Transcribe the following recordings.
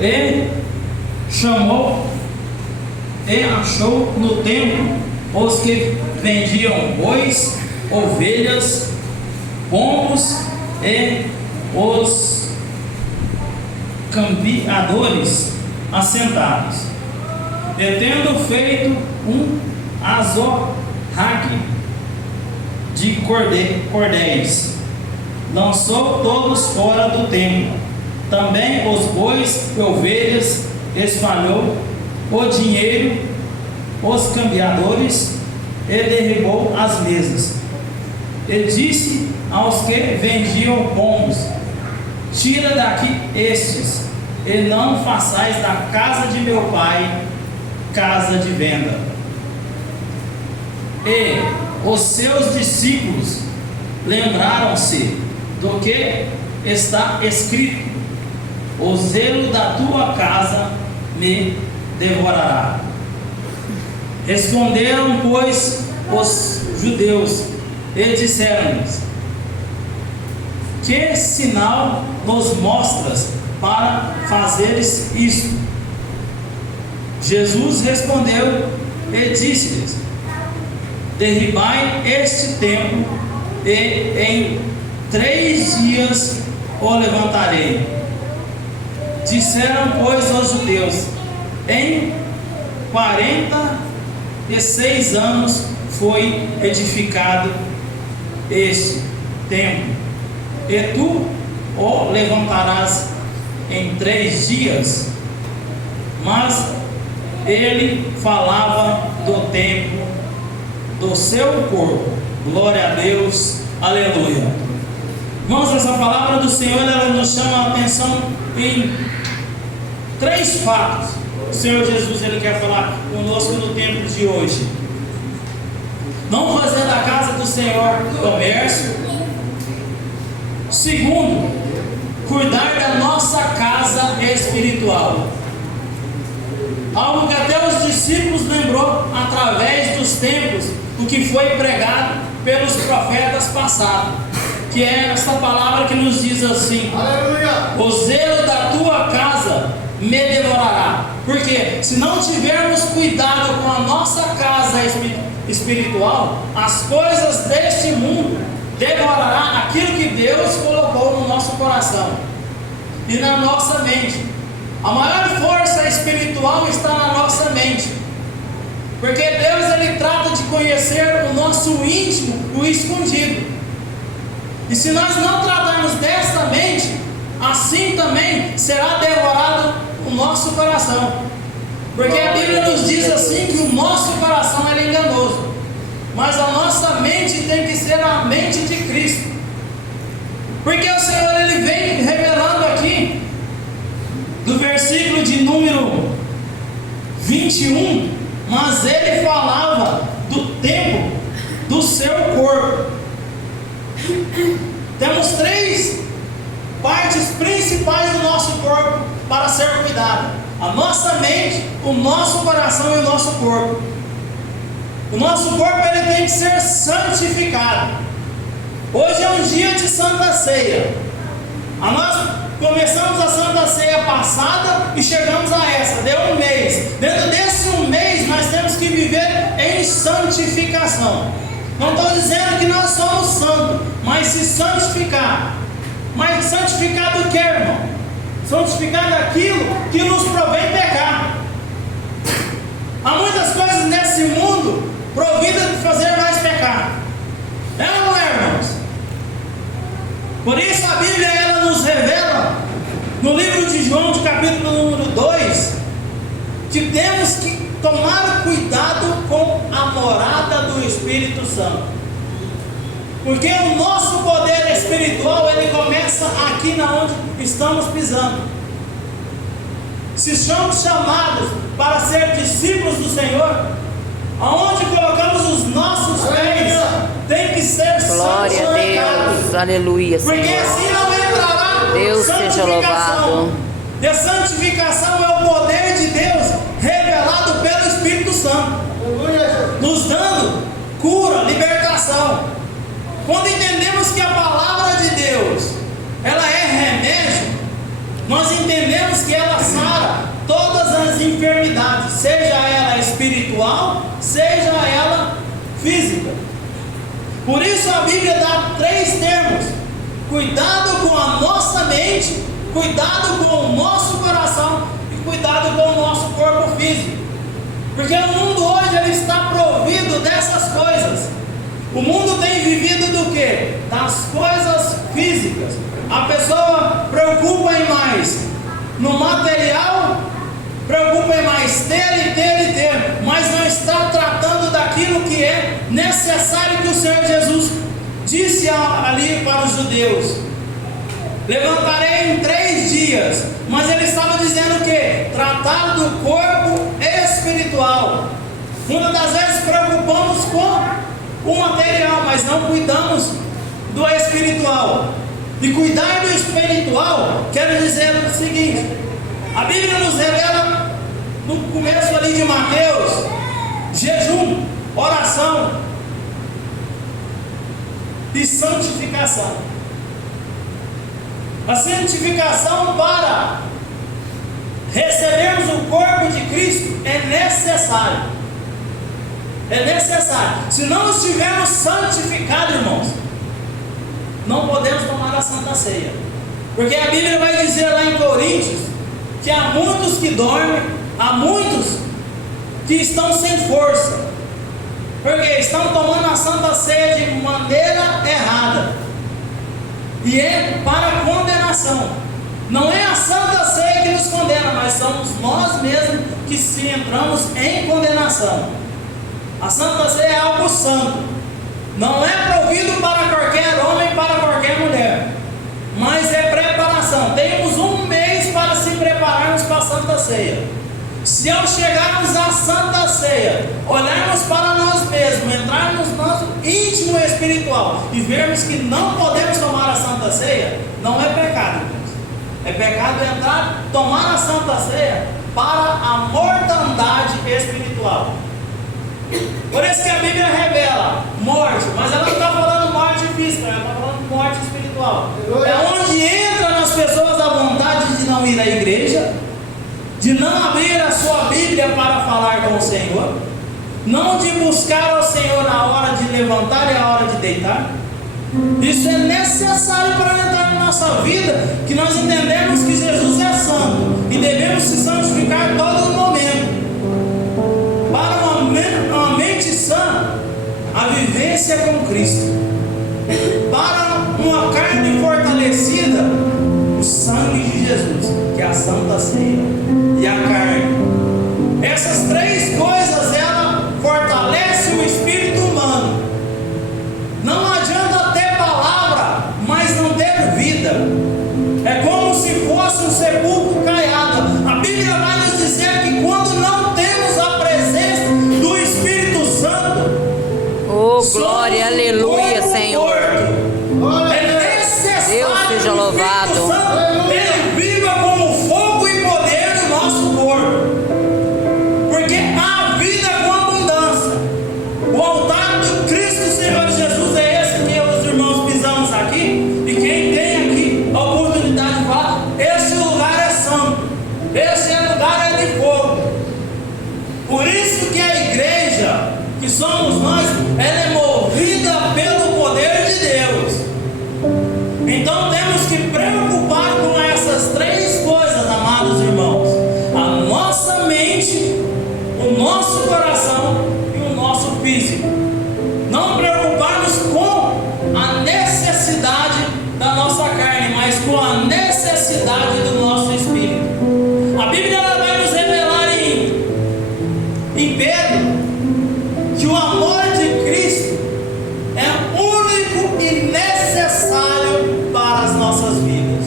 e chamou e achou no templo os que vendiam bois, ovelhas, pombos e os cambiadores assentados, e tendo feito um azorraque de cordéis, lançou todos fora do templo. Também os bois e ovelhas, espalhou o dinheiro, os cambiadores, e derribou as mesas. E disse aos que vendiam pombos: tira daqui estes, e não façais da casa de meu pai casa de venda. E os seus discípulos lembraram-se do que está escrito: o zelo da tua casa me devorará. Responderam, pois, os judeus e disseram-lhes: que sinal nos mostras para fazeres isto? Jesus respondeu e disse-lhes: derribai este templo, e em 3 dias o levantarei. Disseram, pois, os judeus: em 46 anos foi edificado este templo, e tu o levantarás em 3 dias? Mas ele falava do templo do seu corpo. Glória a Deus, aleluia. Irmãos, essa palavra do Senhor, ela nos chama a atenção em 3 fatos. O Senhor Jesus, ele quer falar conosco no tempo de hoje. Não fazer da casa do Senhor comércio. Segundo, cuidar da nossa casa espiritual. Algo que até os discípulos lembrou através dos tempos, o que foi pregado pelos profetas passados, que é esta palavra que nos diz assim: aleluia, o zelo da tua casa me devorará. Porque se não tivermos cuidado com a nossa casa espiritual, as coisas deste mundo devorará aquilo que Deus colocou no nosso coração e na nossa mente. A maior força espiritual está na nossa mente, porque Deus, ele trata de conhecer o nosso íntimo, o escondido. E se nós não tratarmos desta mente, assim também será devorado o nosso coração. Porque a Bíblia nos diz assim que o nosso coração é enganoso, mas a nossa mente tem que ser a mente de Cristo. Porque o Senhor, ele vem revelando aqui do versículo de número 21, mas ele falava do templo do seu corpo. Temos 3 partes principais do nosso corpo para ser cuidado: a nossa mente, o nosso coração e o nosso corpo. O nosso corpo, ele tem que ser santificado. Hoje é um dia de Santa Ceia. Nós começamos a Santa Ceia passada e chegamos a essa, deu 1 mês. Dentro desse 1 mês nós temos que viver em santificação. Não estou dizendo que nós somos santos, mas se santificar. Mas santificar do que, irmão? Santificar daquilo que nos provém pecar. Há muitas coisas nesse mundo providas de fazer mais pecado. É ou não é, irmãos? Por isso a Bíblia, ela nos revela no livro de João, de capítulo número 2, que temos que tomar cuidado com a morada do Espírito Santo. Porque o nosso poder espiritual, ele começa aqui na onde estamos pisando. Se somos chamados para ser discípulos do Senhor, aonde colocamos os nossos pés, tem que ser glória a Deus, aleluia, Senhor. Porque assim não entrará Deus seja louvado. E a santificação é o poder de Deus revelado pelo Espírito Santo, nos dando cura, libertação. Quando entendemos que a palavra de Deus, ela é remédio, nós entendemos que ela sara todas as enfermidades, seja ela espiritual, seja ela física. Por isso a Bíblia dá 3 termos: cuidado com a nossa mente, cuidado com o nosso coração e cuidado com o nosso corpo físico. Porque o mundo hoje ele está provido dessas coisas. O mundo tem vivido do quê? Das coisas físicas. A pessoa preocupa em mais no material, preocupa em mais ter, mas não está tratando daquilo que é necessário, que o Senhor Jesus disse ali para os judeus: levantarei em 3 dias. Mas ele estava dizendo o quê? Tratar do corpo espiritual. Muitas das vezes preocupamos com o material, mas não cuidamos do espiritual. E cuidar do espiritual quer dizer o seguinte: a Bíblia nos revela no começo ali de Mateus, jejum, oração e santificação. A santificação para recebermos o corpo de Cristo é necessário. É necessário. Se não estivermos santificados, irmãos, não podemos tomar a Santa Ceia. Porque a Bíblia vai dizer lá em Coríntios que há muitos que dormem, há muitos que estão sem força, porque estão tomando a Santa Ceia de maneira errada, e é para condenação. Não é a Santa Ceia que nos condena, mas somos nós mesmos que se entramos em condenação. A Santa Ceia é algo santo, não é provido para qualquer homem, para qualquer mulher, mas é preparação. Temos 1 mês para se prepararmos para a Santa Ceia. Se ao chegarmos à Santa Ceia, olharmos para nós mesmos, entrarmos no nosso íntimo espiritual e vermos que não podemos tomar a Santa Ceia, não é pecado, irmãos. É pecado entrar, tomar a Santa Ceia para a mortandade espiritual. Por isso que a Bíblia revela morte, mas ela não está falando morte física, ela está falando morte espiritual. É onde entra nas pessoas a vontade de não ir à igreja, de não abrir a sua Bíblia para falar com o Senhor, não de buscar ao Senhor na hora de levantar e a hora de deitar. Isso é necessário para entrar na nossa vida, que nós entendemos que Jesus é santo e devemos se santificar todo momento. Para uma mente sã, a vivência com Cristo. Para uma carne fortalecida, o sangue de Jesus, que é a Santa Ceia e a carne. Essas 3 coisas, ela fortalece o espírito humano. Não adianta ter palavra, mas não ter vida. É como se fosse um sepulcro caiado. A Bíblia vai nos dizer que quando não temos a presença do Espírito Santo, oh, glória, aleluia, Senhor. É necessário Deus seja louvado. que o Espírito Santo ele viva como fogo e poder no nosso corpo. Porque há vida com abundância. O altar do Cristo Senhor Jesus é esse que os irmãos pisamos aqui. E quem tem aqui a oportunidade de falar, esse lugar é santo, esse lugar é de fogo. Por isso que a igreja, que somos nós, ela é movida pelo poder de Deus. Então temos que preocupar com essas 3 coisas, amados irmãos: a nossa mente, o nosso coração e o nosso físico. Não preocuparmos com a necessidade da nossa carne, mas com a necessidade do nosso espírito. A Bíblia ela vai nos revelar em Pedro que o amor de Cristo é único e necessário para as nossas vidas.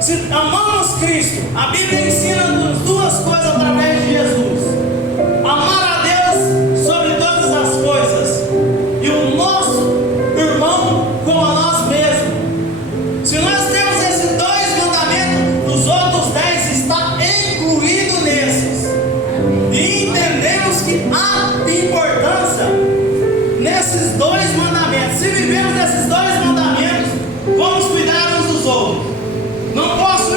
Se amamos Cristo, a Bíblia ensina-nos 2 coisas através de Jesus: amar a Deus sobre todas as coisas e o nosso irmão como a nós mesmos. Se nós temos esses 2 mandamentos, os outros 10 está incluído nesses. E entendemos que há importância nesses 2 mandamentos. Se vivemos esses 2 mandamentos, vamos cuidar uns dos outros. Não posso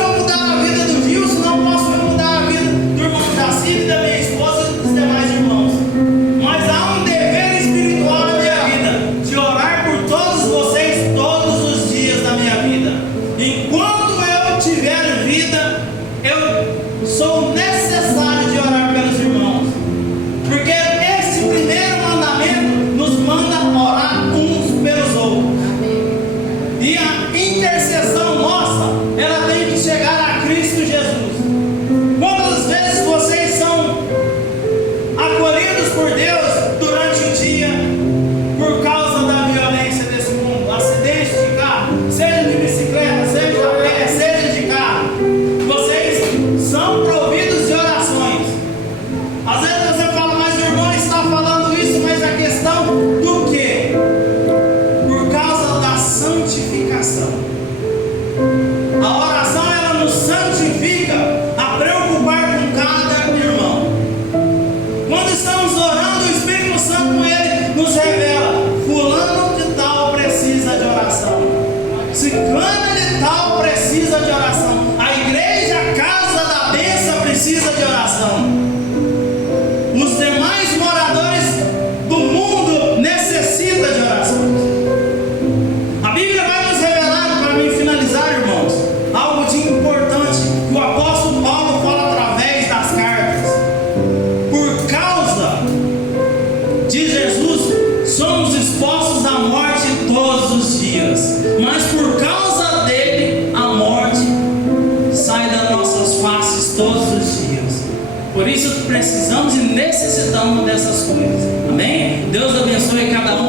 Deus abençoe cada um